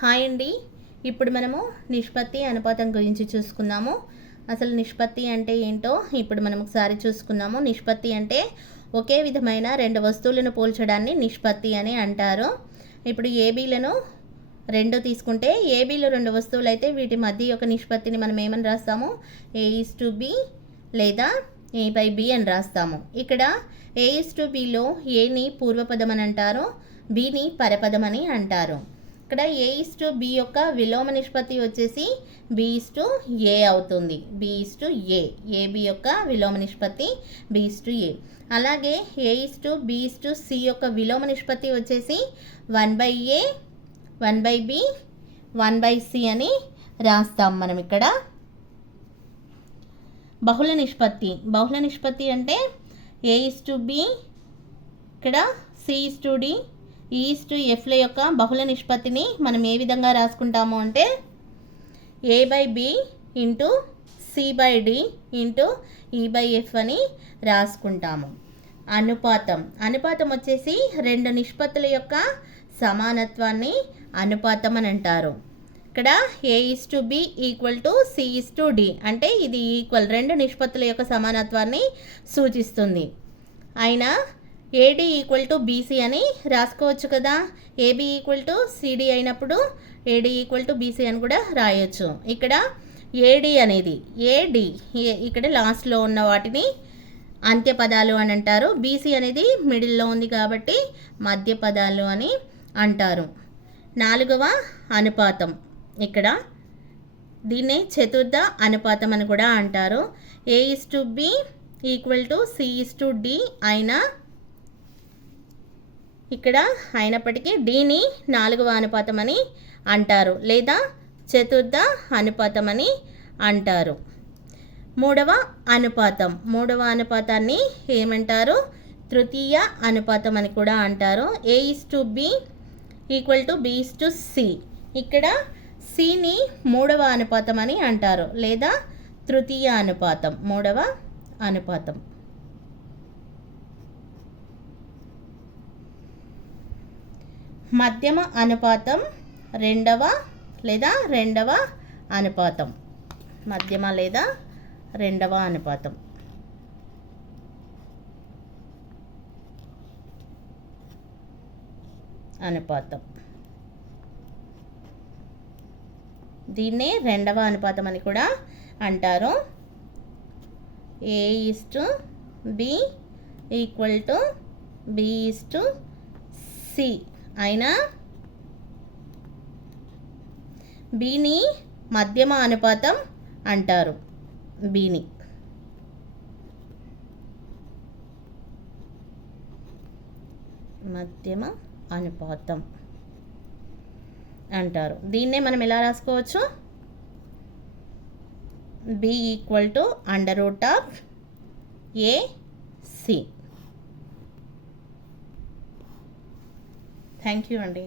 Hi అండి. ఇప్పుడు మనము నిష్పత్తి అనుపాతం గురించి చూసుకుందాము. అసలు నిష్పత్తి అంటే ఏంటో ఇప్పుడు మనం ఒకసారి చూసుకుందాము. నిష్పత్తి అంటే ఒకే విధమైన రెండు వస్తువులను పోల్చడాన్ని నిష్పత్తి అని అంటారు. ఇప్పుడు ఏబీలను రెండు తీసుకుంటే ఏబీలు రెండు వస్తువులు అయితే వీటి మధ్య యొక్క నిష్పత్తిని మనం ఏమని రాస్తాము? A:B లేదా A/B అని రాస్తాము. ఇక్కడ A:B ఏని పూర్వపదం అని అంటారు, బిని పరపదం అని అంటారు. ఇక్కడ A:B యొక్క విలోమ నిష్పత్తి వచ్చేసి B:A అవుతుంది. B:A, AB యొక్క విలోమ నిష్పత్తి B:A. అలాగే A:B:C యొక్క విలోమ నిష్పత్తి వచ్చేసి 1/A 1/B 1/C అని రాస్తాం మనం ఇక్కడ. బహుళ నిష్పత్తి అంటే A:B ఇక్కడ C:D E:Fల యొక్క బహుళ నిష్పత్తిని మనం ఏ విధంగా రాసుకుంటాము అంటే A/B into C/D into E/F అని రాసుకుంటాము. అనుపాతం వచ్చేసి రెండు నిష్పత్తుల యొక్క సమానత్వాన్ని అనుపాతం అని అంటారు. ఇక్కడ A:B = C:D అంటే ఇది ఈక్వల్, రెండు నిష్పత్తుల యొక్క సమానత్వాన్ని సూచిస్తుంది. అయినా AD = BC అని రాసుకోవచ్చు కదా. AB = CD అయినప్పుడు AD = BC అని కూడా రాయొచ్చు. ఇక్కడ AD ఇక్కడ లాస్ట్లో ఉన్న వాటిని అంత్య పదాలు అని అంటారు. BC అనేది మిడిల్లో ఉంది కాబట్టి మధ్య పదాలు అని అంటారు. 4వ అనుపాతం, ఇక్కడ దీన్నే చతుర్థ అనుపాతం అని కూడా అంటారు. A:B = C:D అయినా ఇక్కడ అయినప్పటికీ డీని 4వ అనుపాతం అని అంటారు లేదా చతుర్థ అనుపాతం అని అంటారు. మూడవ అనుపాతాన్ని ఏమంటారు? తృతీయ అనుపాతం అని కూడా అంటారు. A:B = B:C ఇక్కడ Cని 3వ అనుపాతం అని అంటారు లేదా తృతీయ అనుపాతం, 3వ అనుపాతం. మధ్యమ అనుపాతం రెండవ అనుపాతం. మధ్యమ లేదా రెండవ అనుపాతం. దీన్నే రెండవ అనుపాతం అని కూడా అంటారు. A:B = B:C అయినా బిని మధ్యమ అనుపాతం అంటారు. బిని మధ్యమ అనుపాతం అంటారు. దీన్నే మనం ఎలా రాసుకోవచ్చు? B = AC. థ్యాంక్ యూ అండి.